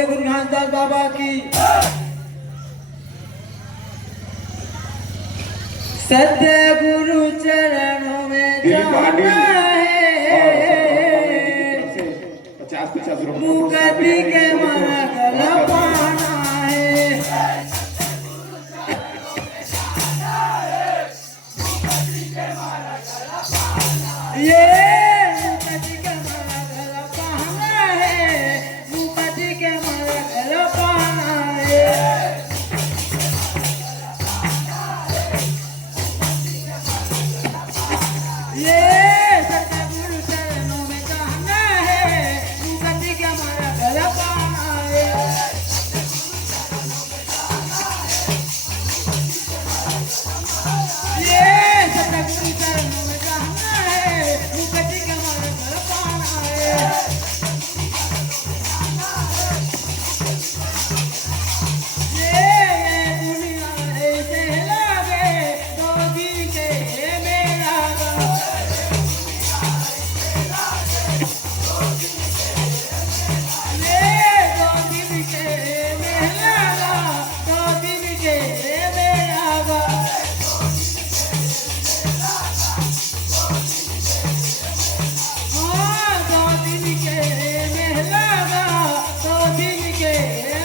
बोलिए गुरु घासदास बाबा की। सतगुरु चरणों में जाना है, 50 मुक्ति के मार्ग पाना है। ये मुक्ति के मार्ग पाना है, मुक्ति के मार्ग पाना है। ये सतगुरु चरणों में जाना है, मुक्ति के मार्ग पाना है। ये सतगुरु चरणों में जाना है, मुक्ति के मार्ग पाना है। ये दुनिया ऐसे लागे दो दिन के मेला गा। ये दो दिन के मेला गा, दो दिन के मेला गा। हाँ, दो दिन के मेला गा, दो दिन के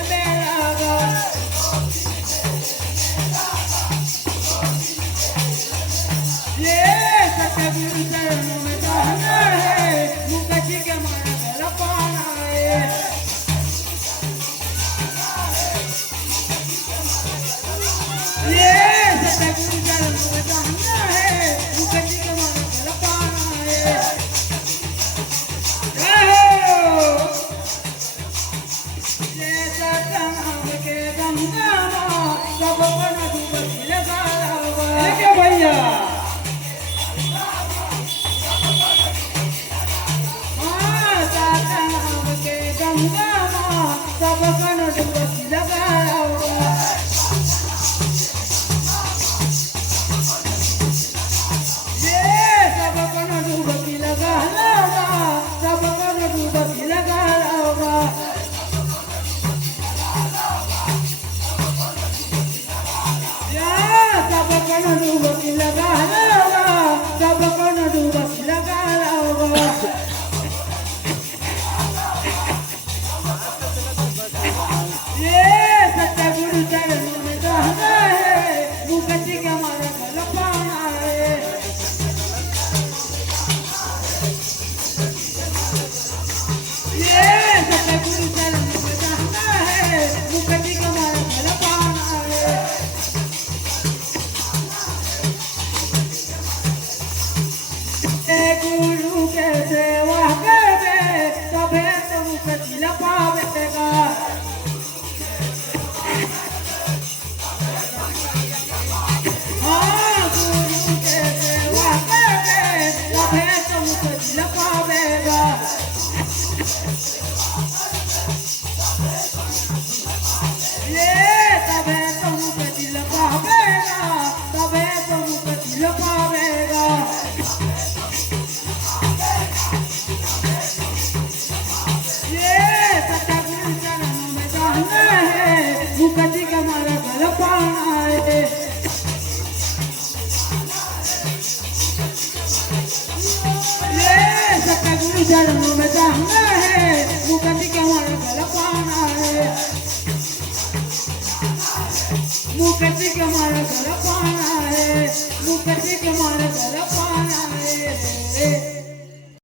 मेला गा। ये सतगुरु चरणों में जाना है, मुक्ति के मार्ग पाना है। ये सतगुरु चरणों में जाना है, मुक्ति के मार्ग पाना है। ये सतनाम के गंगा माँ सब बन डूबती लगा रहा है। क्या भैया? हाँ, सतनाम के गंगा माँ सब बन डूबती लगा रहा है। ये सब बन डूबती लगा रहा, सब बन डूबती लगा रहा। सब कन डूबती लगा रहा, सब कन डूबती लगा रहा। ये सतगुरु चरणों में जाना है, मुक्ति के मार्ग पाना है। ये सतगुरु चरणों में जाना है, मुक्ति के मार्ग पाना है। गुरु के सेवा करे तबे तो मुक्ति ला पावेगा। हाँ, गुरु के सेवा करे तबे तो मुक्ति ला पावेगा। ये तबे तो मुक्ति ला पावेगा, तबे तो मुक्ति ला पावेगा। सतगुरु चरणों में जाना है, मुक्ति का मार्ग पाना है। ये सतगुरु चरणों में जाना है, मुक्ति का मार्ग पाना है। मुक्ति का मार्ग पाना है, मुक्ति का मार्ग पाना है।